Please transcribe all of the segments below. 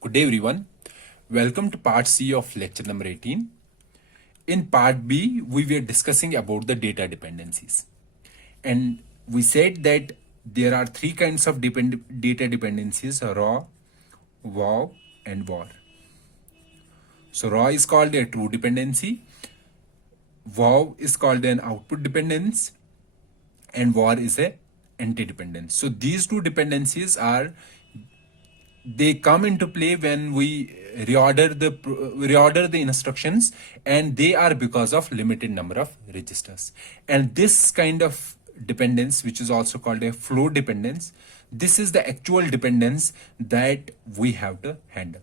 Good day everyone. Welcome to part C of lecture number 18. In part B, we were discussing about the data dependencies. And we said that there are three kinds of data dependencies: raw, wow, and var. So raw is called a true dependency, wow is called an output dependence, and var is a anti-dependence. So these two dependencies they come into play when we reorder the instructions, and they are because of limited number of registers. And this kind of dependence, which is also called a flow dependence, this is the actual dependence that we have to handle.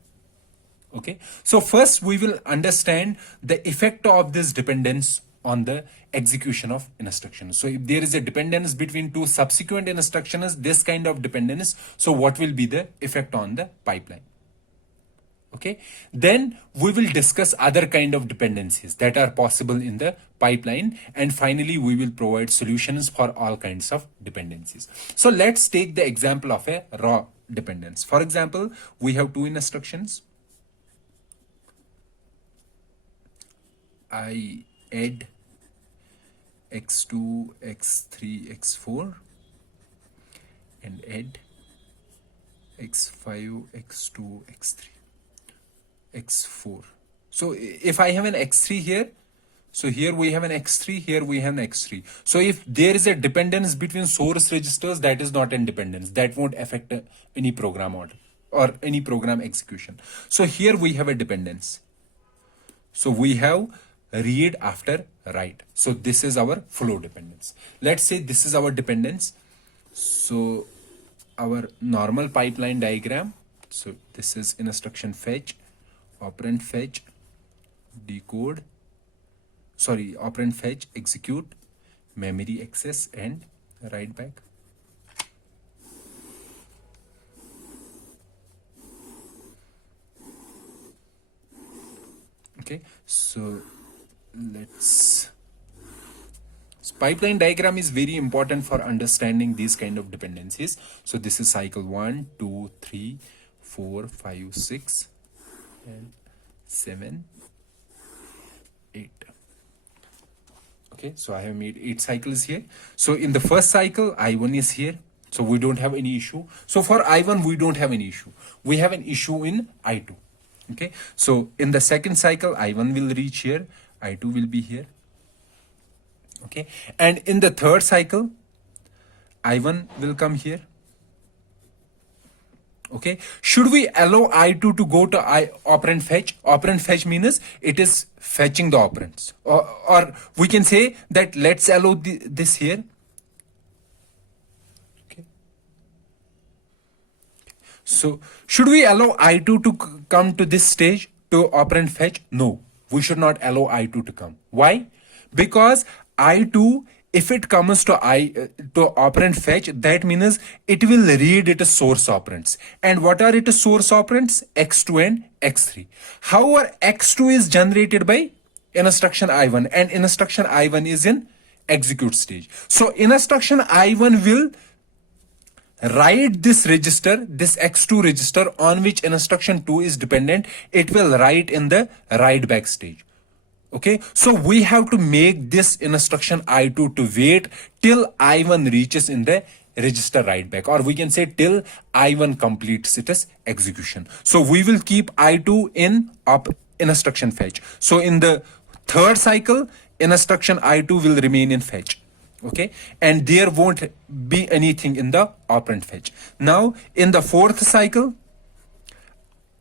Okay, so first we will understand the effect of this dependence on the execution of instructions. So if there is a dependence between two subsequent instructions, this kind of dependence, so what will be the effect on the pipeline? Okay, then we will discuss other kind of dependencies that are possible in the pipeline, and finally we will provide solutions for all kinds of dependencies. So let's take the example of a raw dependence. For example, we have two instructions. I add x2, x3, x4 and add x5, x2, x3, x4. So if I have an x3 here, so here we have an x3, here we have an x3. So if there is a dependence between source registers, that is not an dependence. That won't affect any program order or any program execution. So here we have a dependence. So we have read after write. So this is our flow dependence. Let's say this is our dependence. So our normal pipeline diagram. So this is instruction fetch, operand fetch, decode, operand fetch, execute, memory access, and write back. Okay, so pipeline diagram is very important for understanding these kind of dependencies. So this is cycle 1, 2, 3, 4, 5, 6 and 7, 8. Okay, so I have made 8 cycles here. So in the first cycle, I1 is here, so we don't have any issue. So for I1 we don't have any issue. We have an issue in I2. Okay, so in the second cycle, I1 will reach here, I2 will be here. Okay, and in the third cycle, I1 will come here. Okay, should we allow I2 to go to operand fetch? Operand fetch means it is fetching the operands, or we can say that let's allow this here. Okay, so should we allow I2 to come to this stage to operand fetch? No, we should not allow I2 to come. Why? Because I2, if it comes to operand fetch, that means it will read its source operands. And what are its source operands? X2 and X3. However, X2 is generated by instruction I1, and instruction I1 is in execute stage. So instruction I1 will write this register, this X2 register on which instruction 2 is dependent. It will write in the write back stage. Okay, so we have to make this instruction I2 to wait till I1 reaches in the register write back, or we can say till I1 completes its execution. So we will keep I2 in instruction fetch. So in the third cycle, instruction I2 will remain in fetch. Okay, and there won't be anything in the operand fetch. Now in the fourth cycle,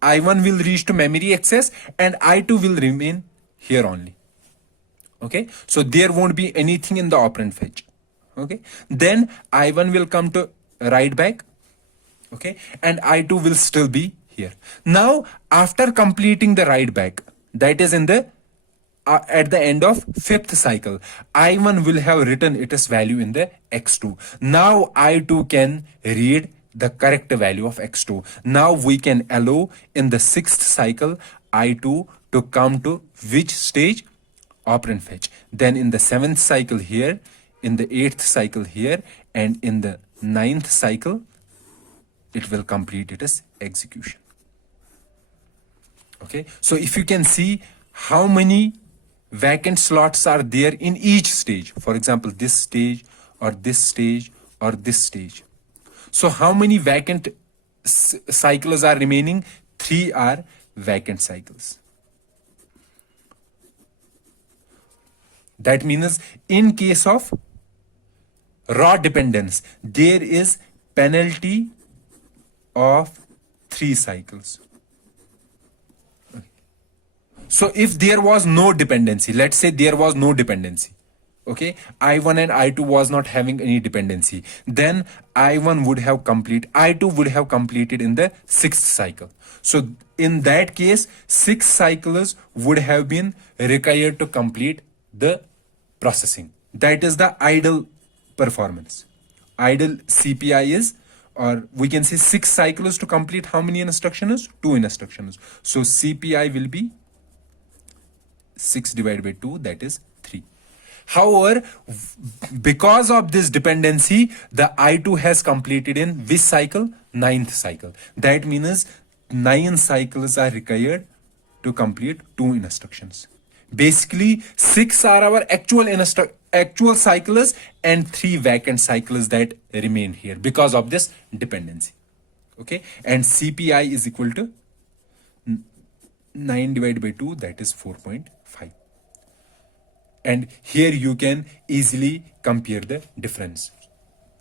I1 will reach to memory access and I2 will remain here only. Okay, so there won't be anything in the operand fetch. Okay, then I1 will come to write back. Okay, and I2 will still be here. Now after completing the write back, that is in the at the end of fifth cycle, I1 will have written its value in the X2. Now I2 can read the correct value of X2. Now we can allow in the sixth cycle I2 to come to which stage? Operand fetch. Then in the seventh cycle here, in the eighth cycle here, and in the ninth cycle, it will complete its execution. Okay, so if you can see how many vacant slots are there in each stage, for example, this stage or this stage or this stage. So how many vacant cycles are remaining? 3 are vacant cycles. That means in case of raw dependence, there is penalty of 3 cycles. So if there was no dependency, let's say there was no dependency, okay, I1 and I2 was not having any dependency, then I1 would have I2 would have completed in the 6th cycle. So in that case, 6 cycles would have been required to complete the processing. That is the idle performance. Idle CPI is, or we can say 6 cycles to complete how many instructions? 2 instructions. So CPI will be 6 divided by 2, that is 3. However, because of this dependency, the I2 has completed in which cycle? 9th cycle. That means 9 cycles are required to complete 2 instructions. Basically, 6 are our actual cycles and 3 vacant cycles that remain here because of this dependency. Okay, and CPI is equal to 9 divided by 2, that is 4.5. And here you can easily compare the difference.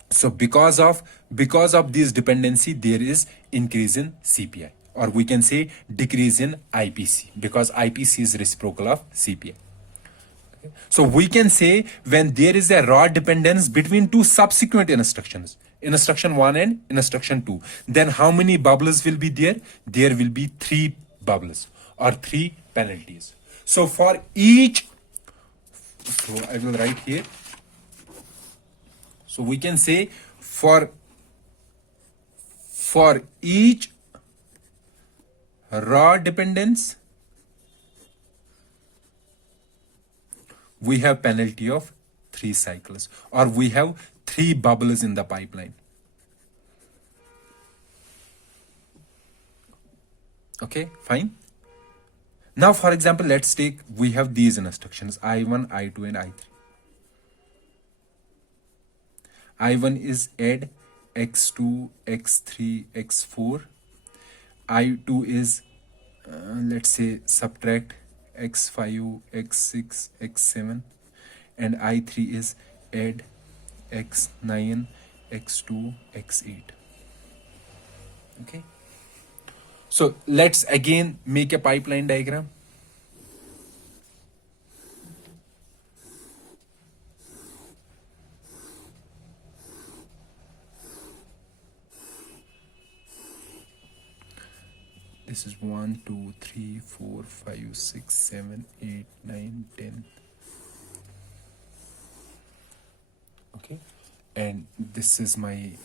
So because of this dependency, there is increase in CPI, or we can say decrease in IPC, because IPC is reciprocal of CPI. Okay. So we can say when there is a raw dependence between 2 subsequent instructions, instruction 1 and instruction 2, then how many bubbles will be there? There will be 3 bubbles or 3 penalties. So for each, so I will write here. So we can say for each raw dependence, we have penalty of 3 cycles, or we have 3 bubbles in the pipeline. Okay, fine. Now, for example, let's take, we have these instructions, I1, I2, and I3. I1 is add x2, x3, x4. I2 is, let's say, subtract x5, x6, x7. And I3 is add x9, x2, x8. Okay. So let's again make a pipeline diagram. This is 1, 2, 3, 4, 5, 6, 7, 8, 9, 10. Okay. And this is my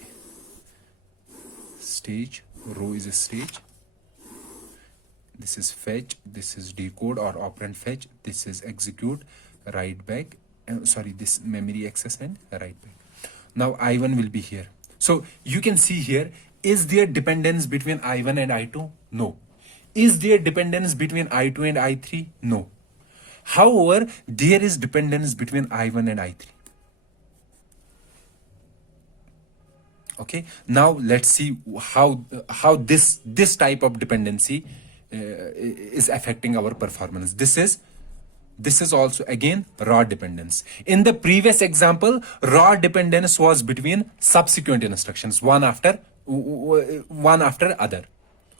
stage. Row is a stage. This is fetch, this is decode or operand fetch, this is execute, write back, this memory access and write back. Now I1 will be here. So you can see here, is there dependence between I1 and I2? No. Is there dependence between I2 and I3? No. However, there is dependence between I1 and I3. Okay, now let's see how this type of dependency is affecting our performance. This is also again raw dependence. In the previous example, raw dependence was between subsequent instructions, one after other.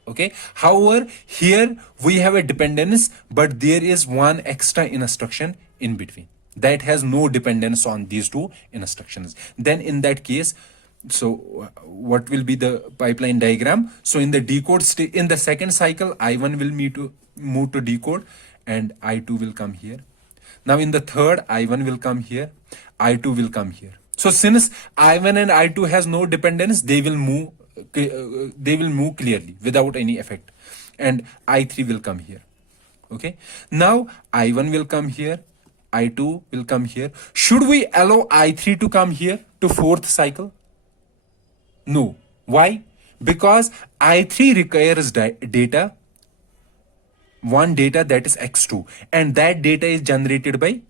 Okay, however, here we have a dependence, but there is one extra instruction in between that has no dependence on these 2 instructions. Then in that case, so what will be the pipeline diagram? So in the decode in the second cycle, I1 will move to decode and I2 will come here. Now in the third, I1 will come here, I2 will come here. So since I1 and I2 has no dependence, they will move clearly without any effect, and I3 will come here. Okay, now I1 will come here, I2 will come here. Should we allow I3 to come here to 4th cycle? No. Why? Because I3 requires data one data that is x2, and that data is generated by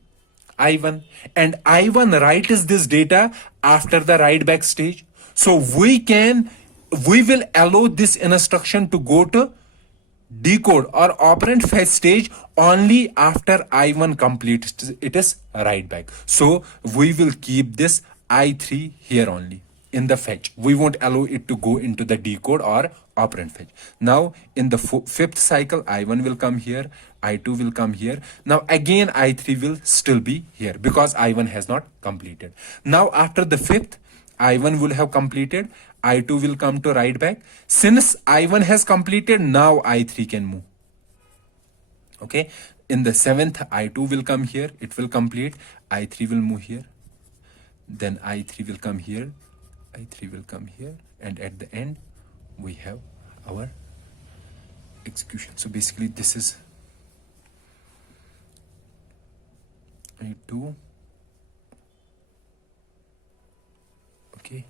I1, and I1 writes this data after the write back stage. So we will allow this instruction to go to decode or operand fetch stage only after I1 completes it is write back. So we will keep this I3 here only in the fetch. We won't allow it to go into the decode or operand fetch. Now in the fifth cycle, I1 will come here, I2 will come here. Now again I3 will still be here because I1 has not completed. Now after the fifth, I1 will have completed, I2 will come to write back. Since I1 has completed, now I3 can move. Okay, in the seventh, I2 will come here, it will complete, I3 will move here, then I3 will come here, I3 will come here, and at the end we have our execution. So basically this is I2. Okay,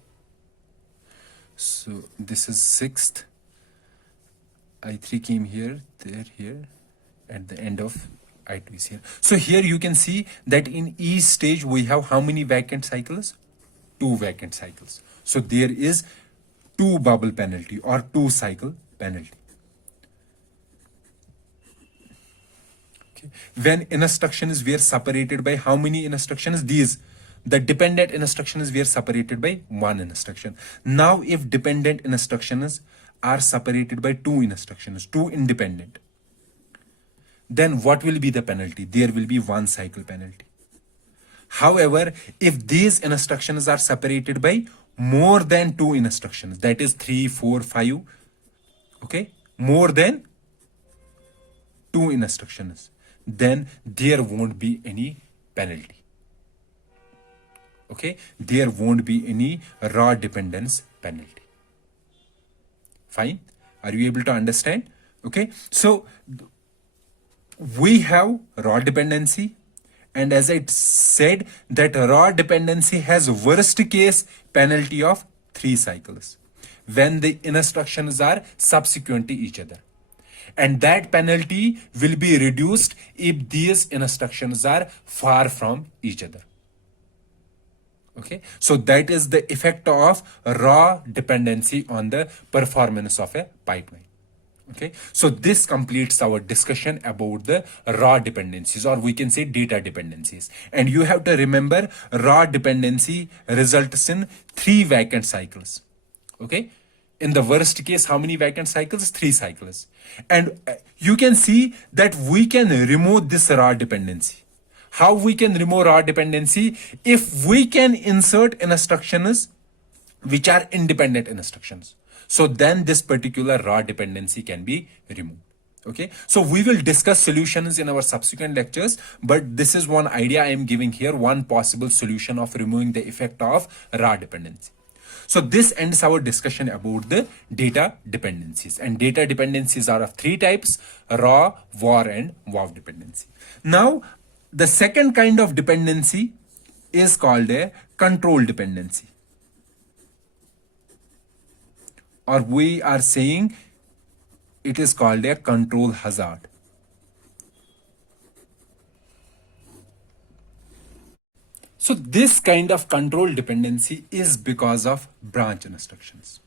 so this is sixth, I3 came here, there, here, at the end of I2 is here. So here you can see that in each stage we have how many vacant cycles? 2 vacant cycles. So there is 2 bubble penalty or 2 cycle penalty. Okay. When instructions were separated by how many instructions? These. The dependent instructions were separated by 1 instruction. Now if dependent instructions are separated by 2 instructions, 2 independent, then what will be the penalty? There will be 1 cycle penalty. However, if these instructions are separated by more than 2 instructions, that is 3, 4, 5, okay, more than 2 instructions, then there won't be any penalty. Okay, there won't be any raw dependence penalty. Fine, are you able to understand? Okay, so we have raw dependency, and as I said that raw dependency has worst case penalty of 3 cycles when the instructions are subsequent to each other, and that penalty will be reduced if these instructions are far from each other. Okay, so that is the effect of raw dependency on the performance of a pipeline. Okay, so this completes our discussion about the raw dependencies, or we can say data dependencies. And you have to remember, raw dependency results in 3 vacant cycles. Okay, in the worst case, how many vacant cycles? 3 cycles. And you can see that we can remove this raw dependency. How we can remove raw dependency? If we can insert instructions which are independent instructions, so then this particular raw dependency can be removed. Okay, so we will discuss solutions in our subsequent lectures, but this is one idea I am giving here, one possible solution of removing the effect of raw dependency. So this ends our discussion about the data dependencies, and data dependencies are of 3 types: raw, var, and wav dependency. Now the second kind of dependency is called a control dependency, or we are saying it is called a control hazard. So this kind of control dependency is because of branch instructions.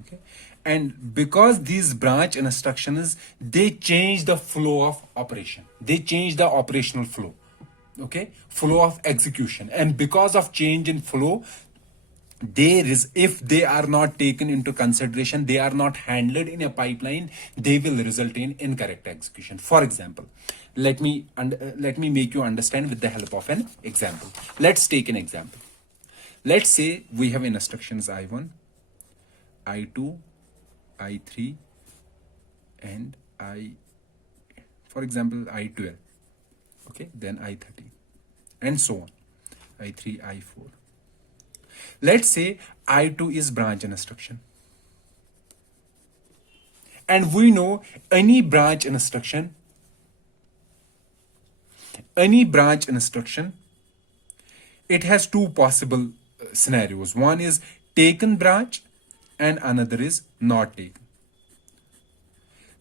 Okay, and because these branch instructions, they change the flow of operation, they change the operational flow, okay, flow of execution, and because of change in flow, if they are not taken into consideration, they are not handled in a pipeline, they will result in incorrect execution. For example, let me make you understand with the help of an example. Let's take an example. Let's say we have instructions I1, I2, I3, and for example, I12, okay, then I13, and so on, I3, I4. Let's say I2 is branch instruction, and we know any branch instruction, it has 2 possible scenarios. One is taken branch and another is not taken.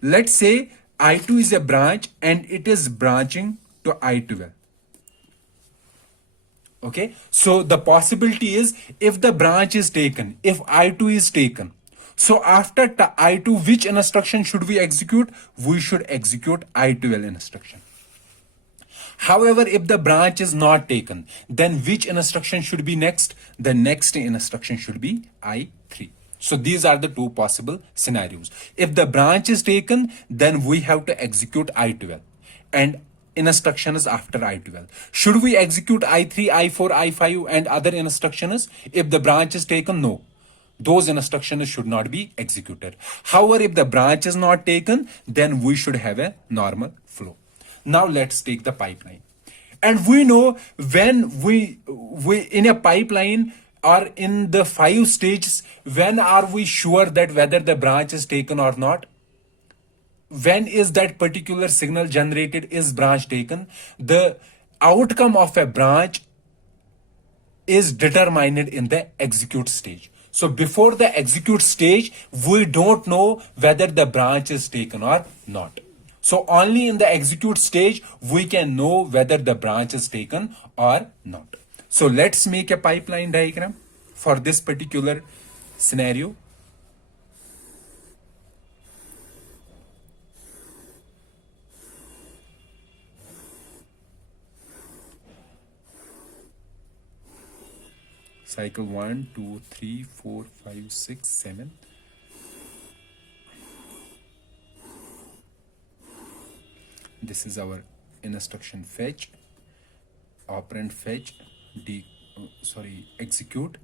Let's say I2 is a branch and it is branching to I12. Okay, so the possibility is if the branch is taken, if I2 is taken, so after I2, which instruction should we execute? We should execute I12 instruction. However, if the branch is not taken, then which instruction should be next? The next instruction should be I3. So these are the two possible scenarios. If the branch is taken, then we have to execute I12 and instruction is after I12. Should we execute I3, I4, I5 and other instructions? If the branch is taken, no. Those instructions should not be executed. However, if the branch is not taken, then we should have a normal flow. Now let's take the pipeline. And we know when we in a pipeline or in the 5 stages, when are we sure that whether the branch is taken or not? When is that particular signal generated? Is branch taken? The outcome of a branch is determined in the execute stage. So before the execute stage, we don't know whether the branch is taken or not. So only in the execute stage, we can know whether the branch is taken or not. So let's make a pipeline diagram for this particular scenario. Cycle 1, 2, 3, 4, 5, 6, 7. This is our instruction fetch, operand fetch, execute,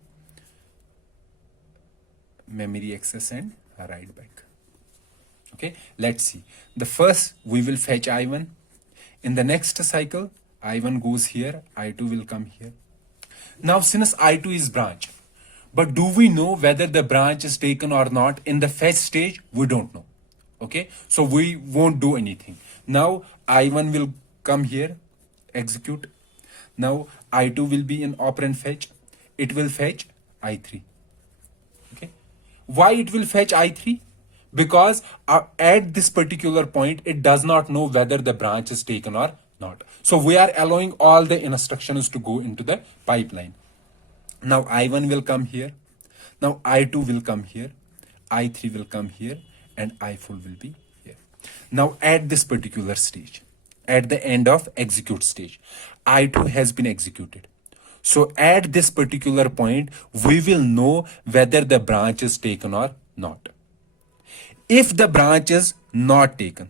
memory access and write back. Okay, let's see. The first we will fetch I1. In the next cycle, I1 goes here, I2 will come here. Now since I2 is branch, but do we know whether the branch is taken or not? In the fetch stage, we don't know. Okay, so we won't do anything. Now I1 will come here, execute. Now I2 will be in operand fetch. It will fetch I3. Okay, why it will fetch I3? Because at this particular point, it does not know whether the branch is taken or not. So we are allowing all the instructions to go into the pipeline. Now I1 will come here. Now I2 will come here. I3 will come here and I4 will be here. Now at this particular stage, at the end of execute stage, I2 has been executed. So at this particular point, we will know whether the branch is taken or not. If the branch is not taken,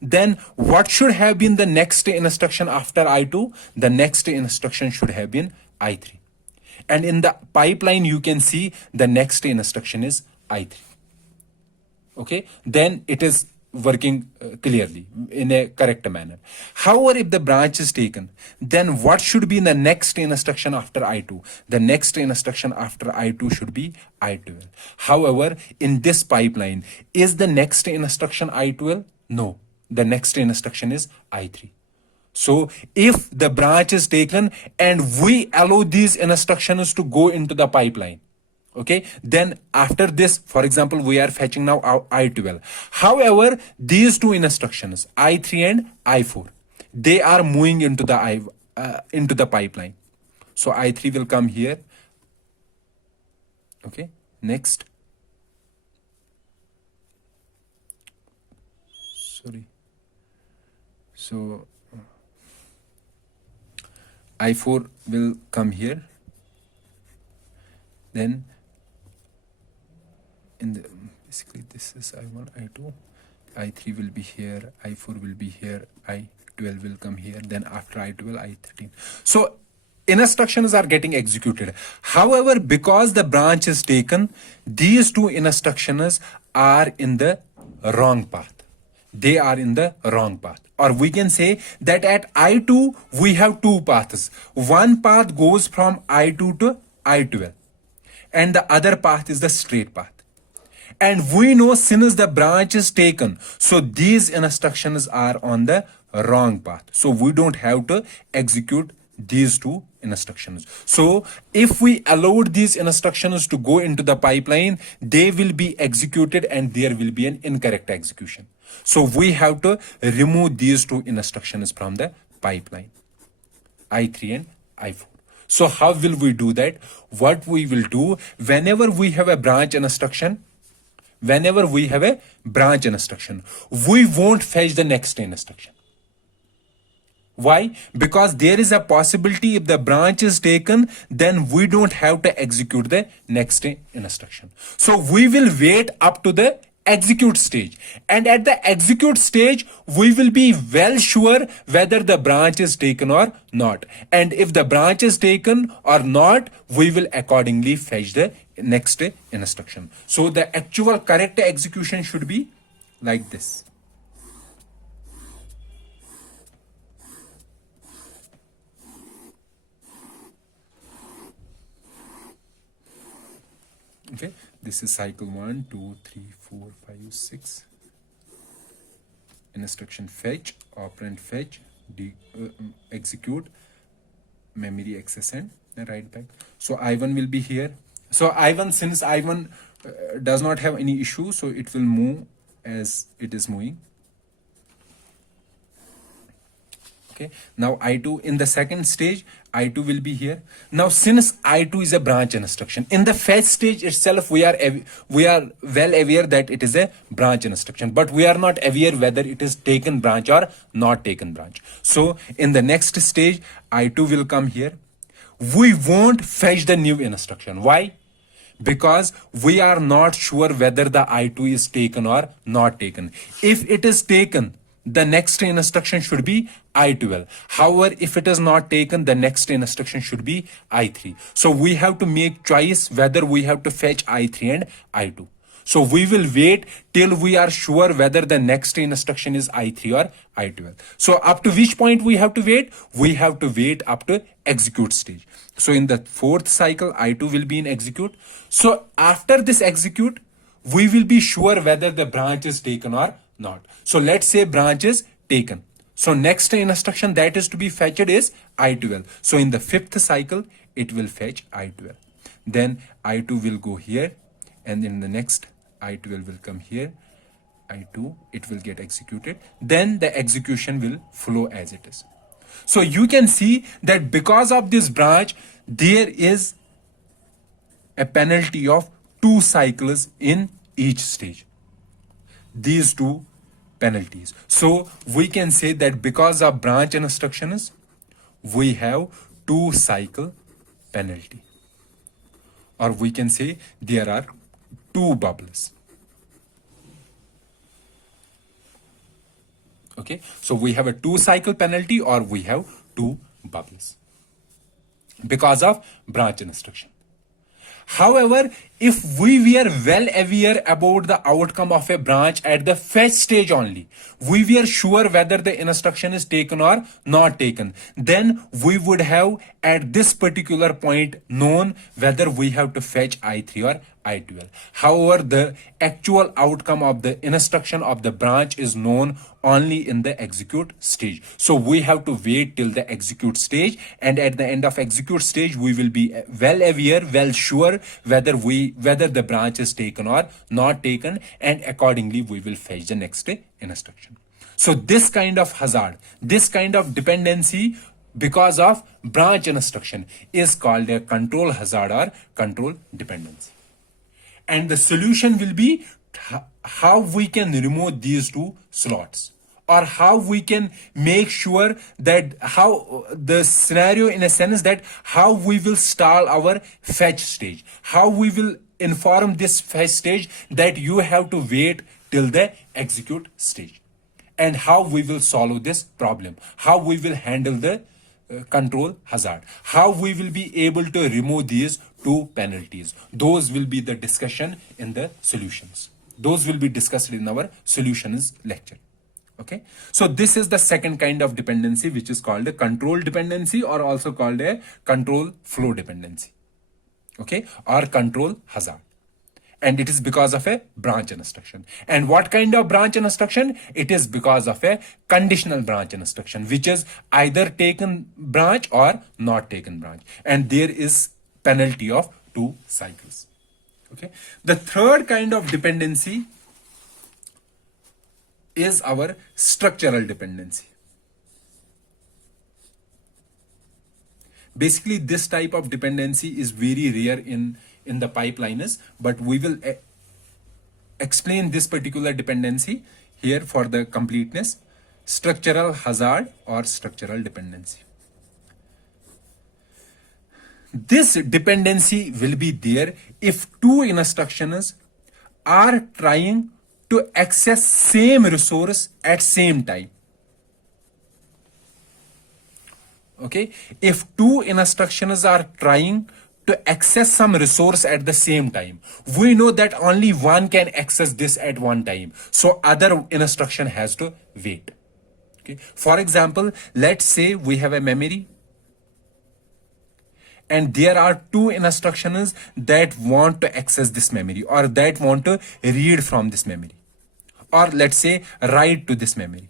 then what should have been the next instruction after I2? The next instruction should have been I3. And in the pipeline, you can see the next instruction is I3. Okay, then it is working clearly in a correct manner. However, if the branch is taken, then what should be the next instruction after I2? The next instruction after I2 should be I12. However, in this pipeline, is the next instruction I12? No, the next instruction is I3. So if the branch is taken and we allow these instructions to go into the pipeline, okay, then after this, for example, we are fetching now I12. However, these two instructions, I3 and I4, they are moving into the pipeline. So I3 will come here. Okay, next. Sorry. So I4 will come here. Then basically this is I1, I2, I3 will be here, I4 will be here, I12 will come here, then after I12, I13. So instructions are getting executed. However, because the branch is taken, these two instructions are in the wrong path. They are in the wrong path. Or we can say that at I2, we have two paths. One path goes from I2 to I12. And the other path is the straight path. And we know since the branch is taken, so these instructions are on the wrong path. So we don't have to execute these two instructions. So if we allowed these instructions to go into the pipeline, they will be executed and there will be an incorrect execution. So we have to remove these two instructions from the pipeline, I3 and I4. So how will we do that? What we will do, whenever we have a branch instruction, we won't fetch the next instruction. Why? Because there is a possibility if the branch is taken, then we don't have to execute the next instruction. So we will wait up to the execute stage, and at the execute stage we will be well sure whether the branch is taken or not, and if the branch is taken or not, we will accordingly fetch the next instruction. So the actual correct execution should be like this. Okay, this is cycle 1, 2, 3, 4, 5, 6. Instruction fetch, operand fetch, execute, memory access, and write back. So I1 will be here. So I1, since I1 does not have any issue, so it will move as it is moving. Okay, now I2 in the second stage, I2 will be here. Now since I2 is a branch instruction, in the fetch stage itself we are well aware that it is a branch instruction, but we are not aware whether it is taken branch or not taken branch. So in the next stage, I2 will come here. We won't fetch the new instruction. Why? Because we are not sure whether the I2 is taken or not taken. If it is taken, the next instruction should be I12. However, if it is not taken, the next instruction should be I3. So we have to make choice whether we have to fetch I3 and I2. So we will wait till we are sure whether the next instruction is I3 or I12. So up to which point we have to wait? We have to wait up to execute stage. So in the fourth cycle, I2 will be in execute. So after this execute, we will be sure whether the branch is taken or not. So let's say branch is taken. So next instruction that is to be fetched is I12. So in the fifth cycle, it will fetch I12. Then I2 will go here, and in the next I12 will come here. I2, it will get executed. Then the execution will flow as it is. So you can see that because of this branch, there is a penalty of 2 cycles in each stage. These two penalties. So we can say that because of branch instructions, we have 2 cycle penalty. Or we can say there are 2 bubbles. Okay, so we have a 2 cycle penalty or we have 2 bubbles because of branch instruction. However, if we were well aware about the outcome of a branch at the fetch stage only, we were sure whether the instruction is taken or not taken, then we would have at this particular point known whether we have to fetch I3 or I12. However, the actual outcome of the instruction of the branch is known only in the execute stage. So we have to wait till the execute stage, and at the end of execute stage, we will be well aware, well sure whether the branch is taken or not taken, and accordingly we will fetch the next instruction. So this kind of hazard, this kind of dependency because of branch instruction is called a control hazard or control dependency. And the solution will be how we can remove these 2 slots, or how we can make sure that how the scenario in a sense that how we will stall our fetch stage, how we will inform this fetch stage that you have to wait till the execute stage, and how we will solve this problem, how we will handle the control hazard, how we will be able to remove these 2 penalties. Those will be the discussion in the solutions. Those will be discussed in our solutions lecture. Okay, so this is the second kind of dependency, which is called a control dependency, or also called a control flow dependency. Okay, or control hazard. and it is because of a branch instruction. And what kind of branch instruction? It is because of a conditional branch instruction, which is either taken branch or not taken branch, and there is penalty of 2 cycles. Okay, the third kind of dependency is our structural dependency. Basically, this type of dependency is very rare in the pipeliners, but we will explain this particular dependency here for the completeness. Structural hazard or structural dependency. This dependency will be there if 2 instructions are trying to access same resource at same time. Okay, if 2 instructions are trying to access some resource at the same time, we know that only one can access this at one time, so other instruction has to wait. Okay, for example, let's say we have a memory and there are 2 instructions that want to access this memory, or that want to read from this memory, or let's say write to this memory,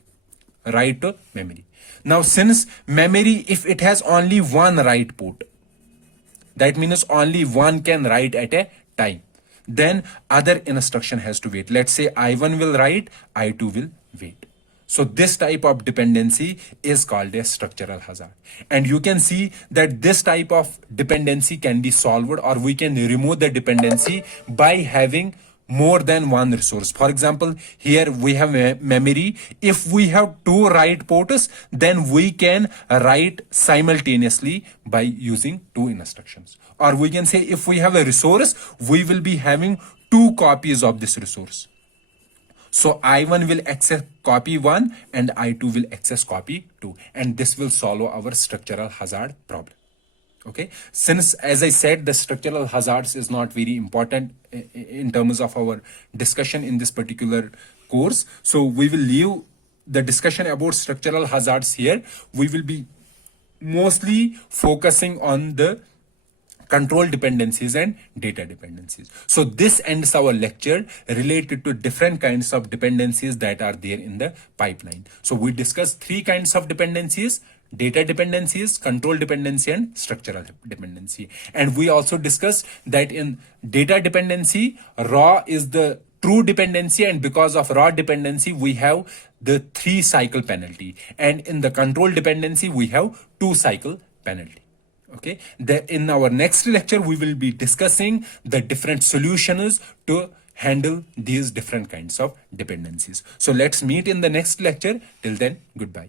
write to memory. Now, since memory, if it has only one write port, that means only one can write at a time, then other instruction has to wait. Let's say I1 will write, I2 will wait. So this type of dependency is called a structural hazard. And you can see that this type of dependency can be solved, or we can remove the dependency by having more than one resource. For example, here we have a memory. If we have 2 write ports, then we can write simultaneously by using 2 instructions. Or we can say if we have a resource, we will be having 2 copies of this resource. So I1 will access copy 1 and I2 will access copy 2, and this will solve our structural hazard problem. Okay, since as I said, the structural hazards is not very important in terms of our discussion in this particular course, so we will leave the discussion about structural hazards here. We will be mostly focusing on the control dependencies and data dependencies. So this ends our lecture related to different kinds of dependencies that are there in the pipeline. So we discussed 3 kinds of dependencies: data dependencies, control dependency, and structural dependency. And we also discussed that in data dependency, raw is the true dependency, and because of raw dependency we have the 3 cycle penalty, and in the control dependency we have 2 cycle penalty. Okay, in our next lecture we will be discussing the different solutions to handle these different kinds of dependencies. So let's meet in the next lecture. Till then, goodbye.